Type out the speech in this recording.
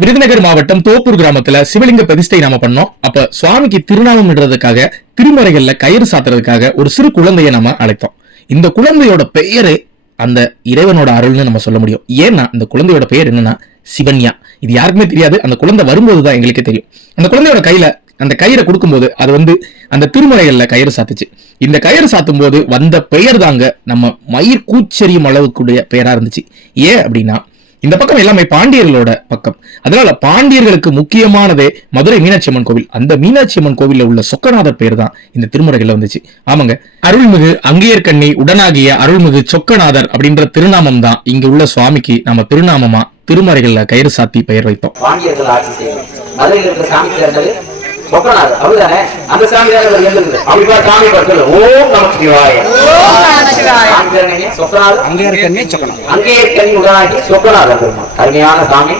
விருதுநகர் மாவட்டம் தோப்பூர் கிராமத்துல சிவலிங்க பிரதிஷ்டை நாம பண்ணோம். அப்ப சுவாமிக்கு திருநாமம் இடுறதுக்காக திருமறைகள்ல கயிறு சாத்துறதுக்காக ஒரு சிறு குழந்தைய நம்ம அழைத்தோம். இந்த குழந்தையோட பெயரு அந்த இறைவனோட அருள்னு நம்ம சொல்ல முடியும். ஏன்னா இந்த குழந்தையோட பெயர் என்னன்னா சிவன்யா. இது யாருக்குமே தெரியாது. அந்த குழந்தை வரும்போதுதான் எங்களுக்கு தெரியும். அந்த குழந்தையோட கையில அந்த கயிறை கொடுக்கும்போது அது அந்த திருமறைகள்ல கயிறு சாத்துச்சு. இந்த கயிறு சாத்தும் போது வந்த பெயர் தாங்க நம்ம மயிர் கூச்சரியும் அளவுக்குடைய பெயரா இருந்துச்சு. ஏன் அப்படின்னா இந்த பக்கம் எல்லாமே பாண்டியர்களோட பக்கம். அதனால பாண்டியர்களுக்கு முக்கியமானதே மதுரை மீனாட்சி அம்மன் கோவில். அந்த மீனாட்சி அம்மன் கோவில்ல உள்ள சொக்கநாதர் பேர் தான் இந்த திருமுறைகள்ல வந்துச்சு. ஆமாங்க, அருள்மிகு அங்கையர்கண்ணி உடனாகிய அருள்மிகு சொக்கநாதர் அப்படின்ற திருநாமம் தான் இங்க உள்ள சுவாமிக்கு நம்ம திருநாமமா திருமறைகள்ல கயிறு சாத்தி பெயர் வைத்தோம். பாண்டியர்கள் ஆட்சி செய்யும் மதுரையில் இருக்கிற சாமி பேர்கள் சொக்கநாதர் அப்படிதானே? அந்த சாமி அப்படிப்பா சாமி பேர்கள் ஓம் நம சிவாய. சொக்கநாதர் அங்கையர்கண்ணி உடனாகி சொக்கநாதர் அருமையான சாமி.